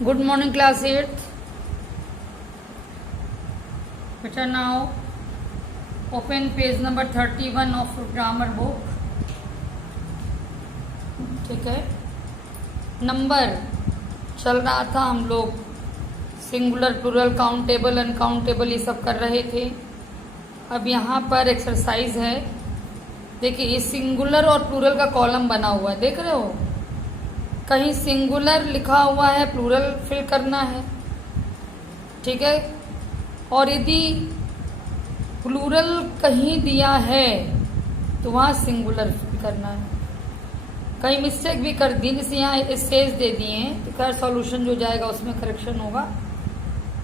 Good morning, class 8th. Beta, now open page number 31 of grammar book. ठीक है, number चल रहा था, हम लोग सिंगुलर, प्लूरल, काउंटेबल, अनकाउंटेबल ये सब कर रहे थे। अब यहाँ पर एक्सरसाइज है। देखिए, ये सिंगुलर और प्लूरल का कॉलम बना हुआ है, देख रहे हो? कहीं सिंगुलर लिखा हुआ है, प्लूरल फिल करना है, ठीक है। और यदि प्लूरल कहीं दिया है तो वहाँ सिंगुलर फिल करना है। कहीं मिस्टेक भी कर दी, जैसे यहाँ स्पेस दे दिए हैं, तो खैर सॉल्यूशन जो जाएगा उसमें करेक्शन होगा,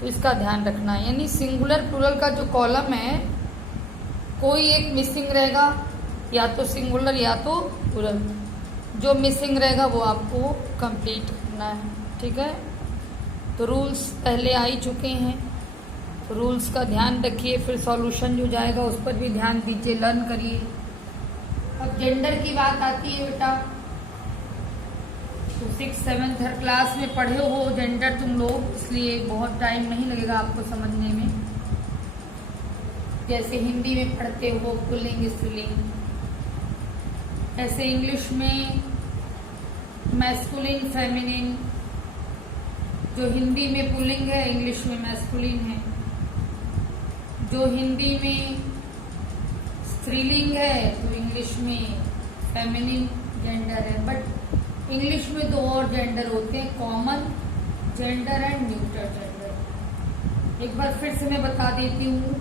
तो इसका ध्यान रखना है। यानी सिंगुलर प्लूरल का जो कॉलम है, कोई एक मिसिंग रहेगा, या तो सिंगुलर या तो प्लूरल। जो मिसिंग रहेगा वो आपको कंप्लीट करना है, ठीक है। तो रूल्स पहले आ ही चुके हैं, तो रूल्स का ध्यान रखिए, फिर सॉल्यूशन जो जाएगा उस पर भी ध्यान दीजिए, लर्न करिए। अब जेंडर की बात आती है बेटा, तो 6th 7th हर क्लास में पढ़े हो जेंडर तुम लोग, इसलिए बहुत टाइम नहीं लगेगा आपको समझने में। जैसे हिंदी में पढ़ते हो पुल्लिंग स्त्रीलिंग, ऐसे इंग्लिश में मैस्कुलिन फेमिनिन, जो हिंदी में पुल्लिंग है इंग्लिश में मैस्कुलिन है। जो हिंदी में स्त्रीलिंग है तो इंग्लिश में फेमिनिन जेंडर है। बट इंग्लिश में दो और जेंडर होते हैं, common gender and neutral gender. एक बार फिर से मैं बता देती हूँ,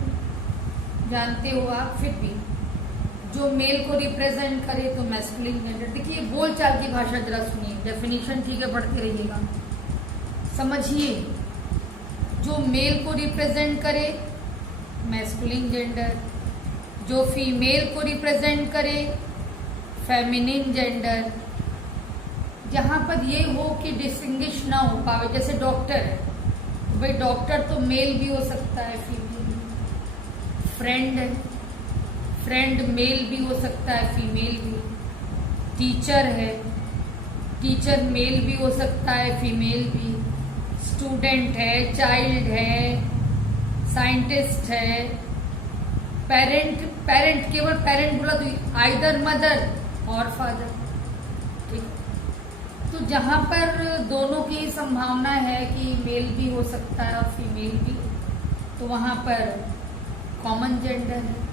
जानते हो आप, फिर भी जो मेल को रिप्रेजेंट करे तो मैस्कुलिन जेंडर। देखिए, बोलचाल की भाषा जरा सुनिए, डेफिनेशन ठीक है, पढ़ते रहिएगा, समझिए। जो मेल को रिप्रेजेंट करे मैस्कुलिन जेंडर, जो फीमेल को रिप्रेजेंट करे फेमिनिन जेंडर। जहां पर ये हो कि डिस्टिंग्विश ना हो पावे, जैसे डॉक्टर है, तो भाई डॉक्टर तो मेल भी हो सकता है, फीमेल भी। फ्रेंड है, फ्रेंड मेल भी हो सकता है, फीमेल भी। टीचर है, टीचर मेल भी हो सकता है, फीमेल भी। स्टूडेंट है, चाइल्ड है, साइंटिस्ट है, पेरेंट, पेरेंट केवल पेरेंट बोला तो आइदर मदर और फादर, ठीक। तो जहां पर दोनों की संभावना है कि मेल भी हो सकता है और फीमेल भी, तो वहां पर कॉमन जेंडर है।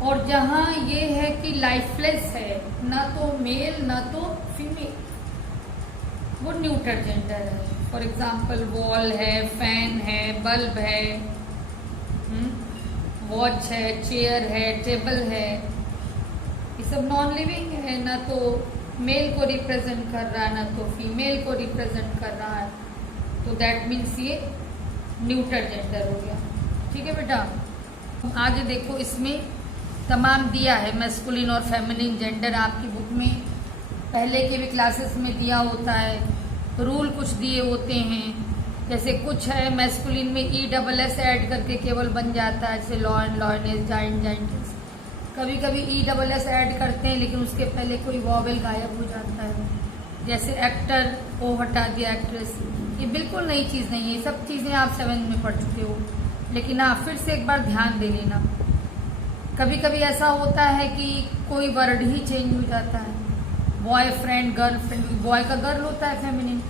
और जहां ये है कि लाइफलेस है, ना तो मेल ना तो फीमेल, वो न्यूट्रल जेंडर है। फॉर एग्जाम्पल वॉल है, फैन है, बल्ब है, वॉच है, चेयर है, टेबल है, ये सब नॉन लिविंग है, ना तो मेल को रिप्रेजेंट कर रहा है ना तो फीमेल को रिप्रेजेंट कर रहा है, तो दैट मीन्स ये न्यूट्रल जेंडर हो गया, ठीक है बेटा। आगे देखो, इसमें तमाम दिया है मैस्कुलिन और फेमिनिन जेंडर, आपकी बुक में पहले के भी क्लासेस में दिया होता है। रूल कुछ दिए होते हैं, जैसे कुछ है मैस्कुलिन में ESS ऐड करके केवल बन जाता है, जैसे लॉयन, लॉयनेस, जाइंट, जाइंटेस। कभी कभी ESS ऐड करते हैं लेकिन उसके पहले कोई वॉवेल गायब हो जाता है, जैसे एक्टर, ओ हटा दिया एक्ट्रेस। ये बिल्कुल नई चीज़ नहीं है, ये सब चीज़ें आप 7th में पढ़ चुके हो, लेकिन आप फिर से एक बार ध्यान दे लेना। कभी कभी ऐसा होता है कि कोई वर्ड ही चेंज हो जाता है, बॉयफ्रेंड, गर्लफ्रेंड, बॉय का गर्ल होता है feminine,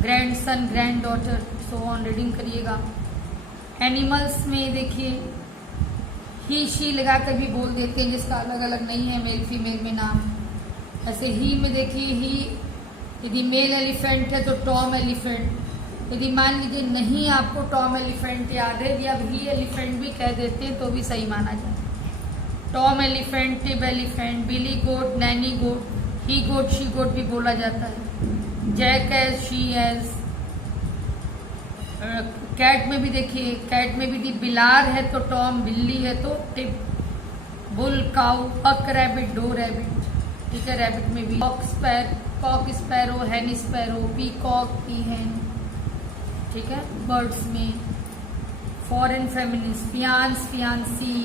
grand son, grand daughter, so on, reading करिएगा। एनिमल्स में देखिए, ही शी लगा कर भी बोल देते हैं, जिसका अलग अलग नहीं है मेल फीमेल में नाम। ऐसे ही में देखिए, ही यदि मेल एलिफेंट है तो टॉम एलिफेंट। यदि मान लीजिए नहीं आपको टॉम एलिफेंट याद है, यदि आप ही एलिफेंट भी कह देते हैं तो भी सही माना जाए। Tom elephant, tib elephant, billy goat, nanny goat, he goat, she goat भी बोला जाता है। Jack ass, she ass. Cat में भी देखिए, कैट में भी बिलार है तो टॉम, बिल्ली है तो टिब। बुल, काउ, अक रैबिट, डो रैबिट, ठीक है। रैबिट में भी कॉक स्पैरो, हैन स्पैरो, पीकॉक, पीहेन, ठीक है। बर्ड्स में foreign feminist, faience, fiancée,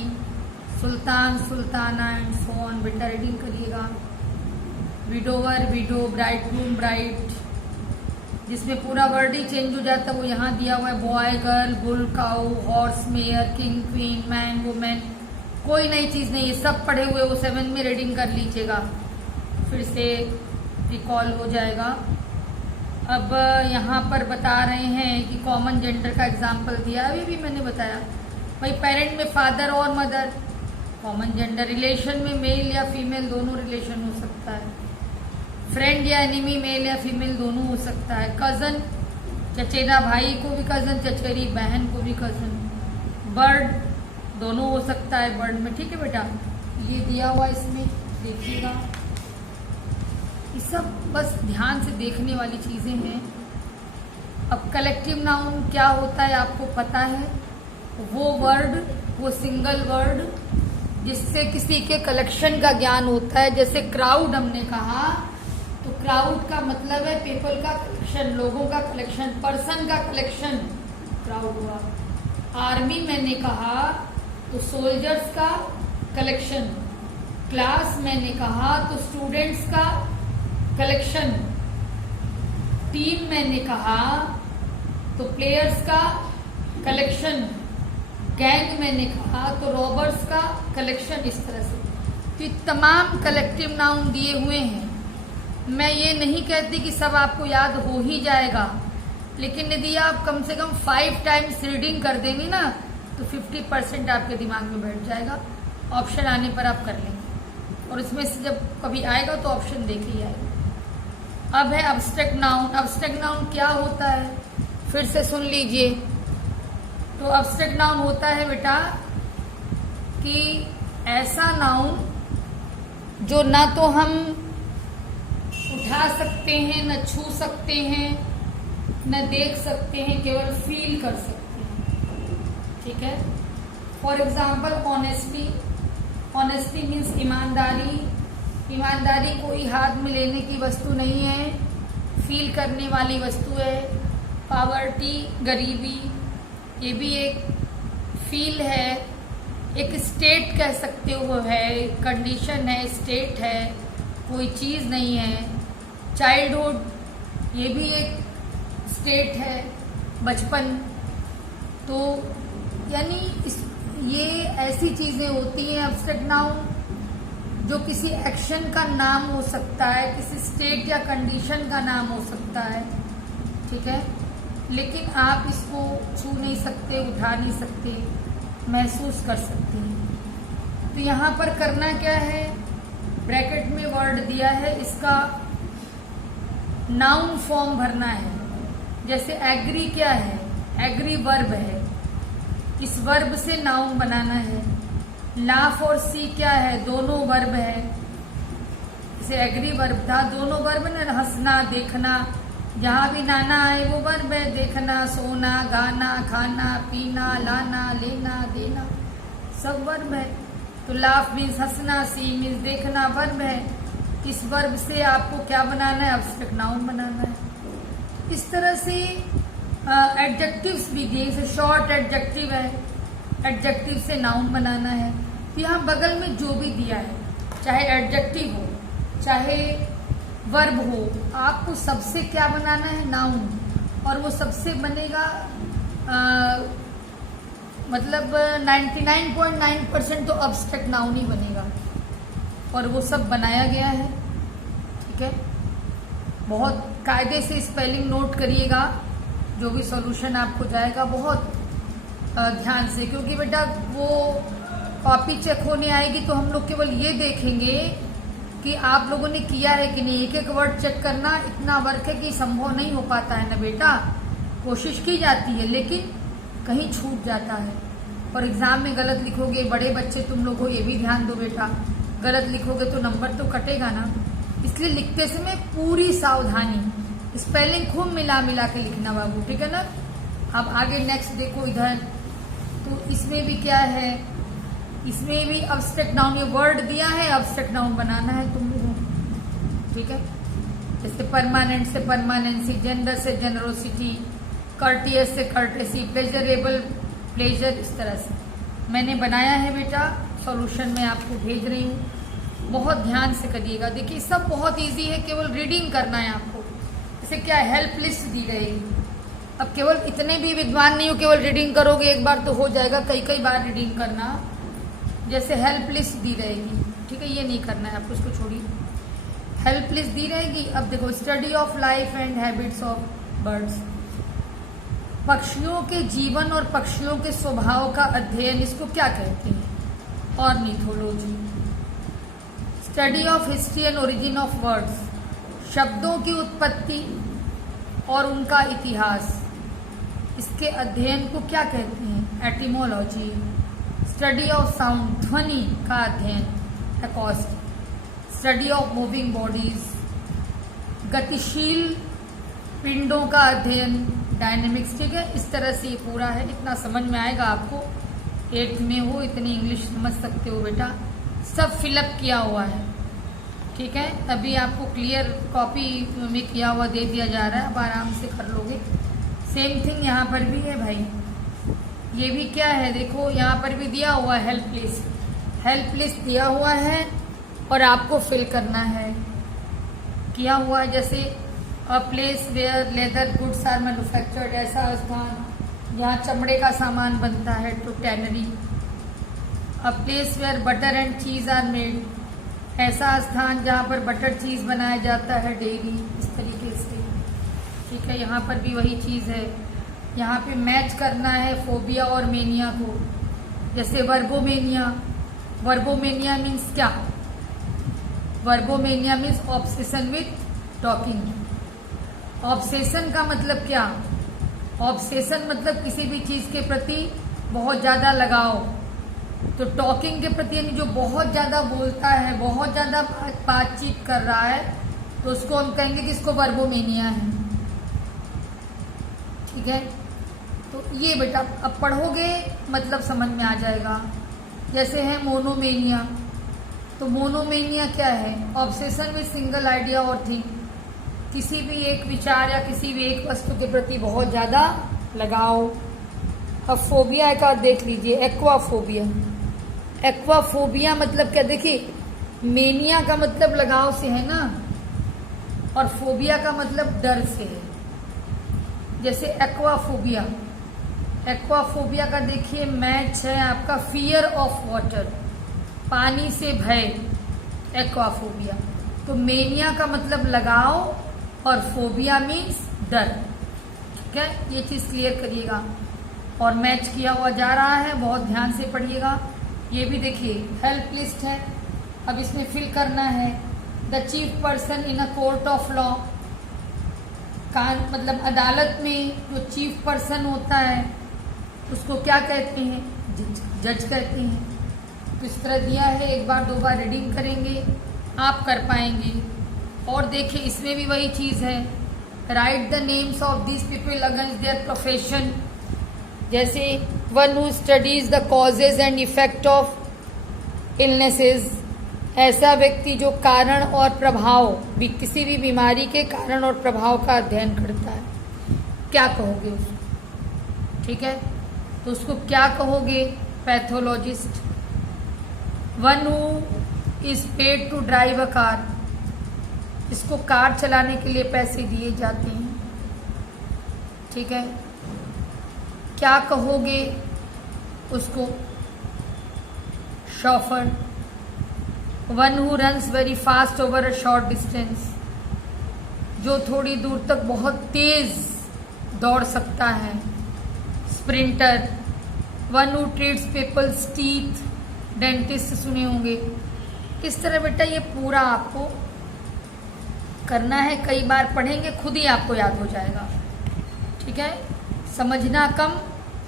Sultan, Sultana and so on. बेटा रीडिंग करिएगा। विडोवर, विडो, ब्राइडग्रूम, ब्राइड, जिसमें पूरा वर्ड ही चेंज हो जाता है वो यहाँ दिया हुआ है। Boy, girl, bull, cow, horse, mayor, king, queen, man, women, कोई नई चीज नहीं, ये सब पढ़े हुए वो 7 में रीडिंग कर लीजिएगा, फिर से रिकॉल हो जाएगा। अब यहाँ पर बता रहे हैं कि कॉमन जेंडर का एग्जाम्पल दिया, अभी भी मैंने बताया भाई, पेरेंट में फादर और मदर, कॉमन जेंडर। रिलेशन में मेल या फीमेल दोनों रिलेशन हो सकता है। फ्रेंड या एनिमी मेल या फीमेल दोनों हो सकता है। कजन, चचेरा भाई को भी कजन, चचेरी बहन को भी कजन। बर्ड, दोनों हो सकता है बर्ड में, ठीक है बेटा, ये दिया हुआ इसमें देखिएगा। ये सब बस ध्यान से देखने वाली चीजें हैं। अब कलेक्टिव नाउन क्या होता है आपको पता है, वो वर्ड, वो सिंगल वर्ड जिससे किसी के कलेक्शन का ज्ञान होता है। जैसे क्राउड हमने कहा, तो क्राउड का मतलब है पीपल का कलेक्शन, लोगों का कलेक्शन, पर्सन का कलेक्शन, क्राउड हुआ। आर्मी मैंने कहा तो सोल्जर्स का कलेक्शन। क्लास मैंने कहा तो स्टूडेंट्स का कलेक्शन। टीम मैंने कहा तो प्लेयर्स का कलेक्शन। गैंग मैंने कहा तो रॉबर्स का कलेक्शन। इस तरह से तो ये तमाम कलेक्टिव नाउन दिए हुए हैं। मैं ये नहीं कहती कि सब आपको याद हो ही जाएगा, लेकिन यदि आप कम से कम 5 टाइम्स रीडिंग कर देंगे ना तो 50% आपके दिमाग में बैठ जाएगा। ऑप्शन आने पर आप कर लेंगे, और इसमें से जब कभी आएगा तो ऑप्शन देख ही आएगा। अब है अब्स्ट्रैक्ट नाउन। अब्स्ट्रैक्ट नाउन क्या होता है फिर से सुन लीजिए। तो अब्स्ट्रैक्ट नाउन होता है बेटा कि ऐसा नाउन जो ना तो हम उठा सकते हैं, न छू सकते हैं, न देख सकते हैं, केवल फील कर सकते हैं, ठीक है। For example honesty. Honesty means ईमानदारी। ईमानदारी कोई हाथ में लेने की वस्तु नहीं है, फील करने वाली वस्तु है। पॉवर्टी, गरीबी, ये भी एक फील है, एक स्टेट कह सकते हो, है कंडीशन है, स्टेट है, कोई चीज नहीं है। चाइल्डहुड, ये भी एक स्टेट है, बचपन। तो यानी ये ऐसी चीजें होती हैं एब्स्ट्रैक्ट नाउन जो किसी एक्शन का नाम हो सकता है, किसी स्टेट या कंडीशन का नाम हो सकता है, ठीक है, लेकिन आप इसको छू नहीं सकते, उठा नहीं सकते, महसूस कर सकते हैं। तो यहाँ पर करना क्या है, ब्रैकेट में वर्ड दिया है, इसका नाउन फॉर्म भरना है। जैसे एग्री क्या है, एग्री वर्ब है, इस वर्ब से नाउन बनाना है। लाफ और सी क्या है, दोनों वर्ब है, जैसे एग्री वर्ब था, दोनों वर्ब ने, हंसना, देखना, जहां भी नाना आए वो वर्ब है। देखना, सोना, गाना, खाना, पीना, लाना, लेना, देना, सब वर्ब है। तो लाफ मीन्स हंसना, सी मीन्स देखना, वर्ब है। इस वर्ब से आपको क्या बनाना है, अब्स्ट्रैक्ट नाउन बनाना है। इस तरह से एडजेक्टिव्स भी दिए, जैसे शॉर्ट एडजेक्टिव है, एडजेक्टिव से नाउन बनाना है। तो यहाँ बगल में जो भी दिया है, चाहे एडजेक्टिव हो चाहे वर्ब हो, आपको सबसे क्या बनाना है, नाउन। और वो सबसे बनेगा मतलब 99.9% तो अब्स्ट्रैक्ट नाउन ही बनेगा, और वो सब बनाया गया है, ठीक है। बहुत कायदे से स्पेलिंग नोट करिएगा, जो भी सॉल्यूशन आपको जाएगा बहुत ध्यान से, क्योंकि बेटा वो कॉपी चेक होने आएगी तो हम लोग केवल ये देखेंगे कि आप लोगों ने किया है कि नहीं। एक एक वर्ड चेक करना इतना वर्क है कि संभव नहीं हो पाता है ना बेटा, कोशिश की जाती है लेकिन कहीं छूट जाता है, और एग्जाम में गलत लिखोगे। बड़े बच्चे तुम लोग हो, ये भी ध्यान दो बेटा, गलत लिखोगे तो नंबर तो कटेगा ना, इसलिए लिखते समय पूरी सावधानी, स्पेलिंग खूब मिला मिला के लिखना बाबू, ठीक है ना। अब आगे नेक्स्ट देखो इधर, तो इसमें भी क्या है, इसमें भी अब्स्ट्रैक्ट नाउन, ये वर्ड दिया है, अब्स्ट्रैक्ट नाउन बनाना है तुम लोगों को, ठीक है। जैसे परमानेंट से परमानेंसी, जेंडर से जेनरोसिटी, कर्टियस से कर्टेसी, प्लेजरेबल प्लेजर, इस तरह से मैंने बनाया है बेटा। सॉल्यूशन में आपको भेज रही हूँ, बहुत ध्यान से करिएगा। देखिए सब बहुत इजी है, केवल रीडिंग करना है आपको, इसे क्या हेल्प लिस्ट दी रहेगी। अब केवल इतने भी विद्वान नहीं हो केवल रीडिंग करोगे एक बार तो हो जाएगा, कई कई बार रीडिंग करना। जैसे हेल्प लिस्ट दी रहेगी, ठीक है, ये नहीं करना है आपको, इसको छोड़िए। हेल्प लिस्ट दी रहेगी। अब देखो, study of life and habits of birds, पक्षियों के जीवन और पक्षियों के स्वभाव का अध्ययन, इसको क्या कहते हैं? Ornithology. Study of history and origin of words, शब्दों की उत्पत्ति और उनका इतिहास, इसके अध्ययन को क्या कहते हैं? एटिमोलॉजी। स्टडी ऑफ साउंड, ध्वनि का अध्ययन, acoustic. Study of moving bodies, गतिशील पिंडों का अध्ययन, डायनेमिक्स। ठीक है, इस तरह से ये पूरा है। इतना समझ में आएगा आपको, 8th में हो इतनी इंग्लिश समझ सकते हो बेटा, सब फिलअप किया हुआ है। ठीक है, अभी आपको क्लियर कॉपी में किया हुआ दे दिया जा रहा है, अब आराम से कर लोगे। सेम थिंग यहाँ पर भी है भाई, ये भी क्या है देखो, यहाँ पर भी दिया हुआ है हेल्प लिस्ट। हेल्प लिस्ट दिया हुआ है और आपको फिल करना है, किया हुआ है। जैसे a place where leather goods are manufactured, ऐसा स्थान जहाँ चमड़े का सामान बनता है, तो tannery. A place where butter and cheese are made, ऐसा स्थान जहाँ पर बटर चीज बनाया जाता है, डेयरी। इस तरीके से, ठीक है, यहाँ पर भी वही चीज है। यहाँ पे मैच करना है फोबिया और मेनिया को। जैसे वर्बोमेनिया, वर्बोमेनिया मीन्स क्या? Verbomania means obsession with talking. Obsession का मतलब क्या? ऑब्सेशन मतलब किसी भी चीज के प्रति बहुत ज्यादा लगाव। तो टॉकिंग के प्रति यानी जो बहुत ज्यादा बोलता है, बहुत ज्यादा बातचीत कर रहा है, तो उसको हम कहेंगे कि इसको वर्बोमेनिया है। ठीक है, तो ये बेटा अब पढ़ोगे मतलब समझ में आ जाएगा। जैसे है मोनोमेनिया, तो मोनोमेनिया क्या है? ऑब्सेशन विद सिंगल आइडिया और थिंग, किसी भी एक विचार या किसी भी एक वस्तु के प्रति बहुत ज्यादा लगाओ। अब फोबिया का देख लीजिए, एक्वाफोबिया। एक्वाफोबिया मतलब क्या? देखिए, मेनिया का मतलब लगाव से है ना, और फोबिया का मतलब डर से है। जैसे एक्वाफोबिया, एक्वाफोबिया का देखिए मैच है आपका फियर ऑफ वाटर, पानी से भय, एक्वाफोबिया। तो मेनिया का मतलब लगाव और फोबिया मीन्स डर। ठीक है, ये चीज क्लियर करिएगा। और मैच किया हुआ जा रहा है, बहुत ध्यान से पढ़िएगा। ये भी देखिए हेल्प लिस्ट है, अब इसमें फिल करना है। The chief person in a court of law, मतलब अदालत में जो चीफ पर्सन होता है उसको क्या कहते हैं? जज कहते हैं। तो इस तरह दिया है, एक बार दो बार रीडिंग करेंगे आप कर पाएंगे। और देखिए इसमें भी वही चीज है, right the names of this people against their profession. जैसे one who studies the causes and effect of illnesses, ऐसा व्यक्ति जो कारण और प्रभाव भी, किसी भी बीमारी के कारण और प्रभाव का अध्ययन करता है, क्या कहोगे उसको? ठीक है, तो उसको क्या कहोगे? Pathologist. One who is paid to drive a car, इसको कार चलाने के लिए पैसे दिए जाते हैं। ठीक है, क्या कहोगे उसको? Chauffeur. One who runs very fast over a short distance, जो थोड़ी दूर तक बहुत तेज दौड़ सकता है, sprinter. One who treats peoples teeth, dentist सुने होंगे। इस तरह बेटा ये पूरा आपको करना है, कई बार पढ़ेंगे खुद ही आपको याद हो जाएगा। ठीक है, समझना कम,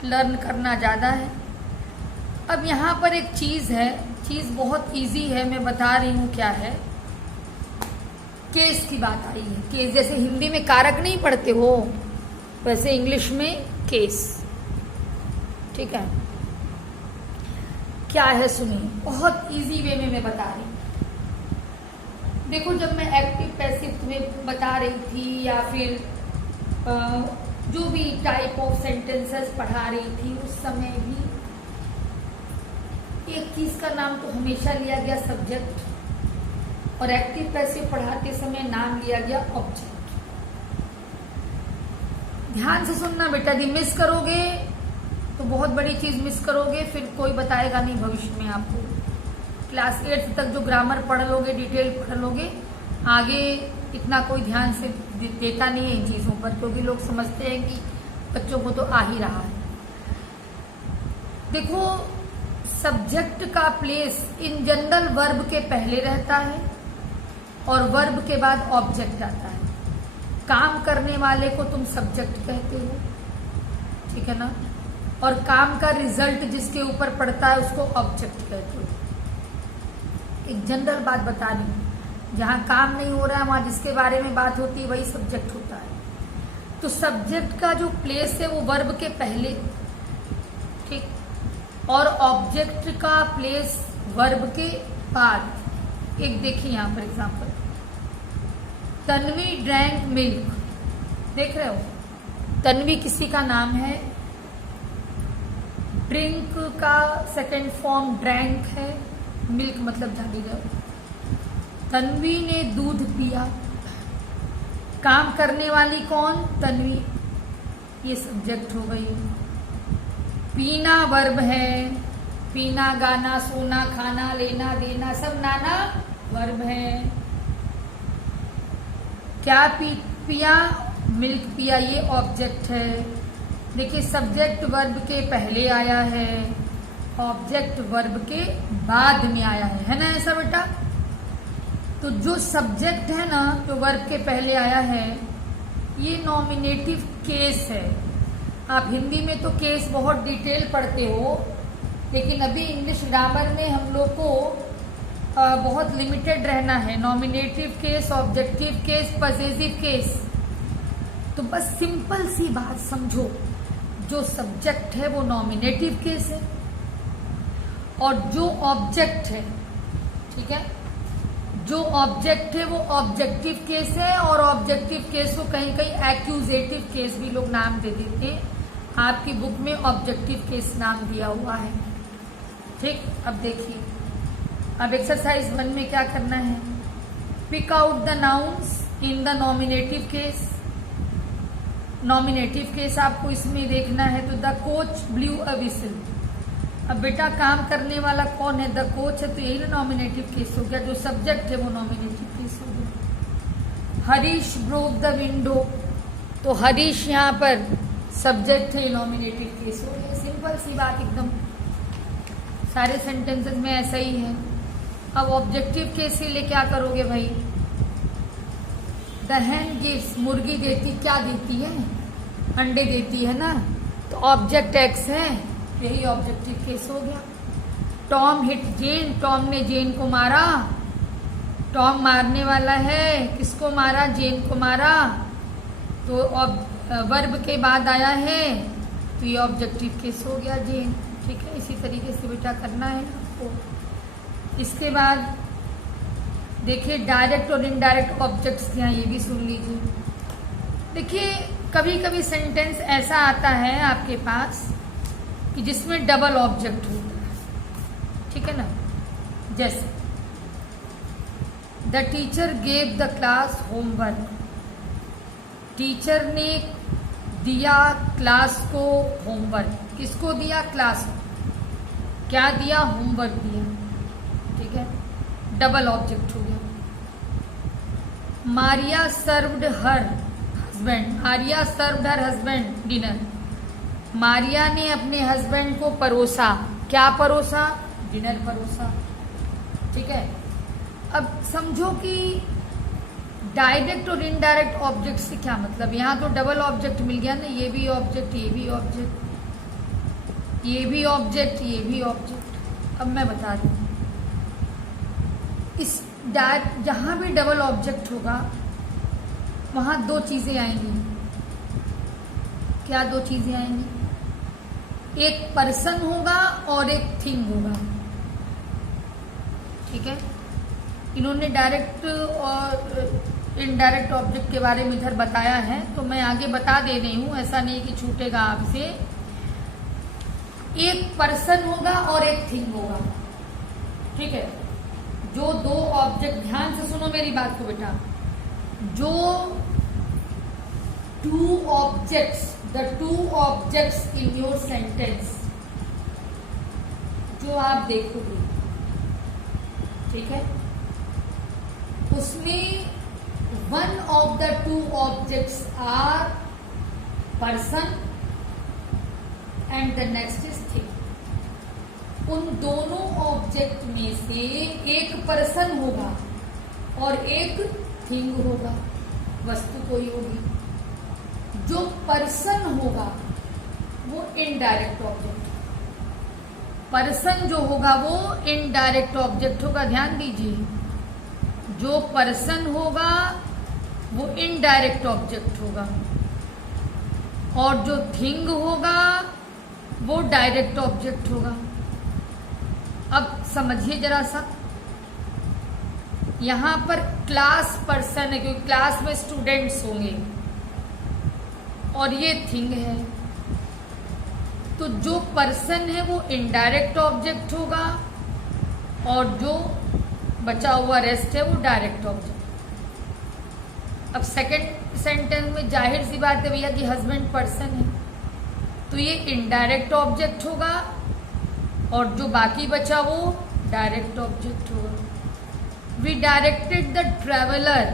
लर्न करना ज़्यादा है। अब यहाँ पर एक चीज़ है, चीज़ बहुत इजी है, मैं बता रही हूँ क्या है। केस की बात आई है। केस जैसे हिंदी में कारक नहीं पढ़ते हो, वैसे इंग्लिश में केस। ठीक है, क्या है सुनिए, बहुत इजी वे में मैं बता रही हूँ। देखो, जब मैं एक्टिव पैसिव तुम्हें बता रही थी या फिर जो भी टाइप ऑफ सेंटेंसेस पढ़ा रही थी, उस समय भी एक चीज का नाम तो हमेशा लिया गया सब्जेक्ट, और एक्टिव पैसिव पढ़ाते समय नाम लिया गया ऑब्जेक्ट। ध्यान से सुनना बेटा, यदि मिस करोगे तो बहुत बड़ी चीज मिस करोगे, फिर कोई बताएगा नहीं भविष्य में आपको। क्लास 8 तक जो ग्रामर पढ़ लोगे, डिटेल पढ़ लोगे, आगे इतना कोई ध्यान से देता नहीं है इन चीजों पर, क्योंकि लोग समझते हैं कि बच्चों को तो आ ही रहा है। देखो, सब्जेक्ट का प्लेस इन जनरल वर्ब के पहले रहता है और वर्ब के बाद ऑब्जेक्ट आता है। काम करने वाले को तुम सब्जेक्ट कहते हो, ठीक है ना, और काम का रिजल्ट जिसके ऊपर पड़ता है उसको ऑब्जेक्ट कहते हो। एक जनरल बात बता रही, जहां काम नहीं हो रहा है वहां जिसके बारे में बात होती है वही सब्जेक्ट होता है। तो सब्जेक्ट का जो प्लेस है वो वर्ब के पहले, ठीक, और ऑब्जेक्ट का प्लेस वर्ब के बाद। एक देखिए यहां पर एग्जांपल, तन्वी ड्रैंक मिल्क, देख रहे हो, तन्वी किसी का नाम है, ड्रिंक का सेकंड फॉर्म ड्रैंक है, मिल्क मतलब जानी रहो। तन्वी ने दूध पिया, काम करने वाली कौन, तन्वी, ये सब्जेक्ट हो गई। पीना वर्ब है, पीना, गाना, सोना, खाना, लेना, देना, सब नाना वर्ब है। क्या पिया, मिल्क पिया, ये ऑब्जेक्ट है। देखिए, सब्जेक्ट वर्ब के पहले आया है, ऑब्जेक्ट वर्ब के बाद में आया है ना, ऐसा बेटा। तो जो सब्जेक्ट है ना, जो वर्ब के पहले आया है, ये नॉमिनेटिव केस है। आप हिंदी में तो केस बहुत डिटेल पढ़ते हो, लेकिन अभी इंग्लिश ग्रामर में हम लोग को बहुत लिमिटेड रहना है। Nominative case, objective case, possessive case. तो बस सिंपल सी बात समझो, जो सब्जेक्ट है वो नॉमिनेटिव केस है और जो ऑब्जेक्ट है, ठीक है, जो ऑब्जेक्ट है वो ऑब्जेक्टिव केस है। और ऑब्जेक्टिव केस को कहीं कहीं एक्यूजेटिव केस भी लोग नाम दे देते हैं। आपकी बुक में ऑब्जेक्टिव केस नाम दिया हुआ है, ठीक। अब देखिए, अब एक्सरसाइज 1 में क्या करना है, pick out the nouns in the nominative case. Nominative case आपको इसमें देखना है। तो the coach blew a whistle, अब बेटा काम करने वाला कौन है, द कोच है, तो यही ना नॉमिनेटिव केस हो गया। जो सब्जेक्ट है वो नॉमिनेटिव केस हो गया। हरीश ब्रोक द विंडो, तो हरीश यहाँ पर सब्जेक्ट है, नॉमिनेटिव केस हो गया। सिंपल सी बात एकदम, सारे सेंटेंसेस में ऐसा ही है। अब ऑब्जेक्टिव केस के लिए क्या करोगे भाई, द हैन गिव्स, मुर्गी देती, क्या देती है, अंडे देती है ना, तो ऑब्जेक्ट एक्स है, यही ऑब्जेक्टिव केस हो गया। टॉम हिट जेन, टॉम ने जेन को मारा, टॉम मारने वाला है, किसको मारा, जेन को मारा, तो वर्ब के बाद आया है, तो ये ऑब्जेक्टिव केस हो गया, जेन, ठीक है। इसी तरीके से बेटा करना है आपको। इसके बाद देखिए, डायरेक्ट और इनडायरेक्ट ऑब्जेक्ट्स क्या, ये भी सुन लीजिए। देखिए, कभी कभी सेंटेंस ऐसा आता है आपके पास कि जिसमें डबल ऑब्जेक्ट होता है, ठीक है ना। जैसे the teacher gave the class homework, teacher ने दिया क्लास को होमवर्क, किसको दिया, क्लास को, क्या दिया, होमवर्क दिया, ठीक है, डबल ऑब्जेक्ट हो गया। Maria served her husband, Maria served her husband dinner, Maria ने अपने हस्बैंड को परोसा, क्या परोसा, डिनर परोसा, ठीक है। अब समझो कि डायरेक्ट और इनडायरेक्ट ऑब्जेक्ट से क्या मतलब, यहां तो डबल ऑब्जेक्ट मिल गया ना, ये भी ऑब्जेक्ट, ये भी ऑब्जेक्ट, ये भी ऑब्जेक्ट, ये भी ऑब्जेक्ट। अब मैं बता दूं, इस जहां भी डबल ऑब्जेक्ट होगा वहां दो चीजें आएंगी। क्या दो चीजें आएंगी, एक पर्सन होगा और एक थिंग होगा, ठीक है। इन्होंने डायरेक्ट और इनडायरेक्ट ऑब्जेक्ट के बारे में इधर बताया है, तो मैं आगे बता दे रही हूं, ऐसा नहीं कि छूटेगा आपसे। एक पर्सन होगा और एक थिंग होगा, ठीक है। जो दो ऑब्जेक्ट, ध्यान से सुनो मेरी बात को बेटा, जो two objects, the two objects in your sentence, जो आप देखोगे, ठीक है, उसमें one of the two objects are person and the next is thing. उन दोनों ऑब्जेक्ट में से एक पर्सन होगा और एक थिंग होगा, वस्तु कोई होगी। जो पर्सन होगा वो इनडायरेक्ट ऑब्जेक्ट, पर्सन जो होगा वो इनडायरेक्ट ऑब्जेक्ट होगा, ध्यान दीजिए। जो पर्सन होगा वो इनडायरेक्ट ऑब्जेक्ट होगा और जो थिंग होगा वो डायरेक्ट ऑब्जेक्ट होगा। अब समझिए जरा सा, यहां पर क्लास पर्सन है क्योंकि क्लास में स्टूडेंट्स होंगे और ये थिंग है, तो जो पर्सन है वो इनडायरेक्ट ऑब्जेक्ट होगा और जो बचा हुआ रेस्ट है वो डायरेक्ट ऑब्जेक्ट। अब सेकंड सेंटेंस में जाहिर सी बात है भैया कि हस्बैंड पर्सन है, तो ये इनडायरेक्ट ऑब्जेक्ट होगा और जो बाकी बचा वो डायरेक्ट ऑब्जेक्ट होगा। We directed the traveller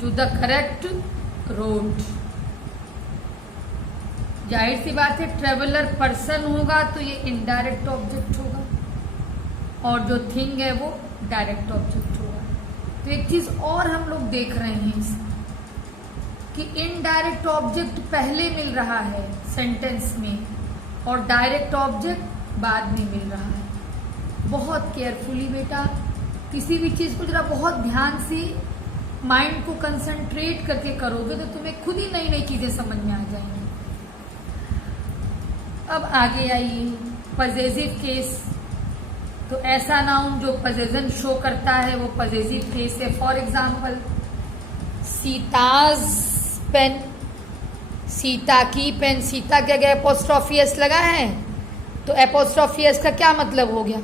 to the correct road. जाहिर सी बात है ट्रेवलर पर्सन होगा तो ये इनडायरेक्ट ऑब्जेक्ट होगा और जो थिंग है वो डायरेक्ट ऑब्जेक्ट होगा। तो एक चीज और हम लोग देख रहे हैं कि इनडायरेक्ट ऑब्जेक्ट पहले मिल रहा है सेंटेंस में और डायरेक्ट ऑब्जेक्ट बाद में मिल रहा है। बहुत केयरफुली बेटा किसी भी चीज को जरा बहुत ध्यान से माइंड को कंसंट्रेट करके करोगे तो तुम्हें खुद ही नई नई चीजें समझ में आ जाएंगी। अब आगे आइए, पजेसिव केस। तो ऐसा नाउन जो पजेशन शो करता है वो पजेसिव केस है। For example Sita's pen, Sita की पेन, सीता क्या गया एपोस्ट्रोफी एस लगा है तो एपोस्ट्रोफी एस का क्या मतलब हो गया,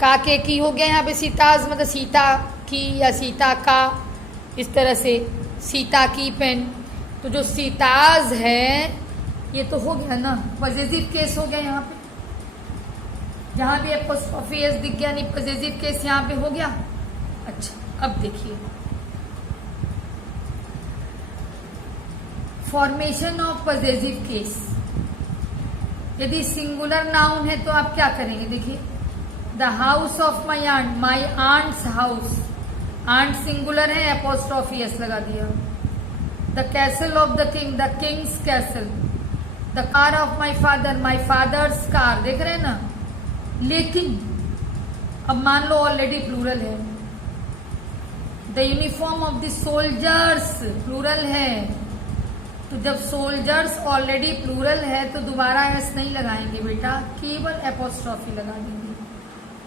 का के की हो गया यहाँ पे सीताज मतलब सीता की या सीता का, इस तरह से सीता की पेन। तो जो सीताज है ये तो हो गया ना पजेसिव केस हो गया, यहाँ पे जहां भी एपोस्ट्रोफी एस दिख गया नहीं पजेसिव केस यहाँ पे हो गया। अच्छा अब देखिए फॉर्मेशन ऑफ पजेसिव केस। यदि सिंगुलर नाउन है तो आप क्या करेंगे, देखिए the house of my aunt, my aunt's house, aunt singular है एपोस्ट्रोफी एस लगा दिया। The castle of the king, the king's castle. The car of my father, my father's car, देख रहे हैं ना। लेकिन अब मान लो ऑलरेडी प्लूरल है। The uniform of the soldiers plural है, तो जब सोल्जर्स ऑलरेडी प्लूरल है तो दोबारा एस नहीं लगाएंगे बेटा, केवल एपोस्ट्रोफी लगा देंगे।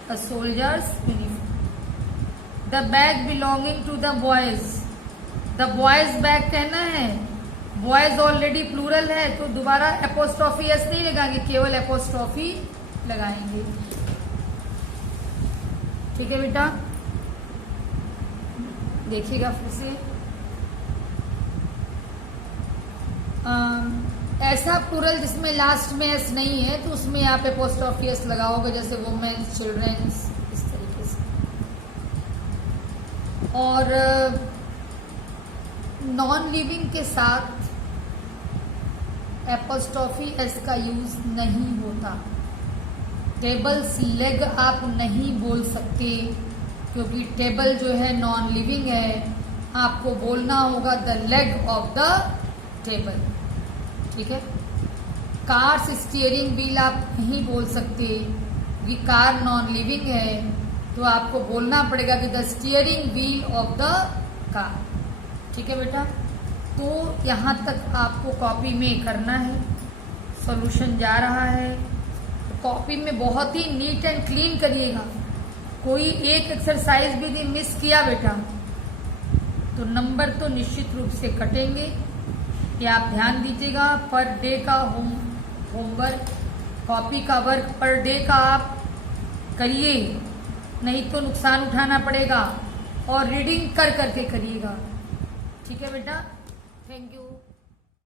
The soldiers' uniform. The bag belonging to the boys, the boys' bag कहना है, बॉयज ऑलरेडी प्लूरल है तो दोबारा एपोस्ट्रोफी एस नहीं लगाएंगे, केवल एपोस्ट्रोफी लगाएंगे। ठीक है बेटा, देखिएगा फिर से। ऐसा प्लूरल जिसमें लास्ट में एस नहीं है तो उसमें आप एपोस्ट्रोफी एस लगाओगे, जैसे वुमेन्स, चिल्ड्रंस, इस तरीके से। और नॉन लिविंग के साथ एपोस्ट्रोफी एस का यूज नहीं होता। टेबल्स लेग आप नहीं बोल सकते क्योंकि टेबल जो है नॉन लिविंग है, आपको बोलना होगा the leg of the table. ठीक है, कार्स स्टीयरिंग व्हील आप नहीं बोल सकते क्योंकि कार नॉन लिविंग है, तो आपको बोलना पड़ेगा कि the steering wheel of the car. ठीक है बेटा, तो यहाँ तक आपको कॉपी में करना है। सॉल्यूशन जा रहा है तो कॉपी में बहुत ही नीट एंड क्लीन करिएगा। कोई एक एक्सरसाइज भी यदि मिस किया बेटा तो नंबर तो निश्चित रूप से कटेंगे। ये आप ध्यान दीजिएगा। पर डे का होमवर्क, कॉपी का वर्क पर डे का आप करिए, नहीं तो नुकसान उठाना पड़ेगा। और रीडिंग कर करके करिएगा। ठीक है बेटा।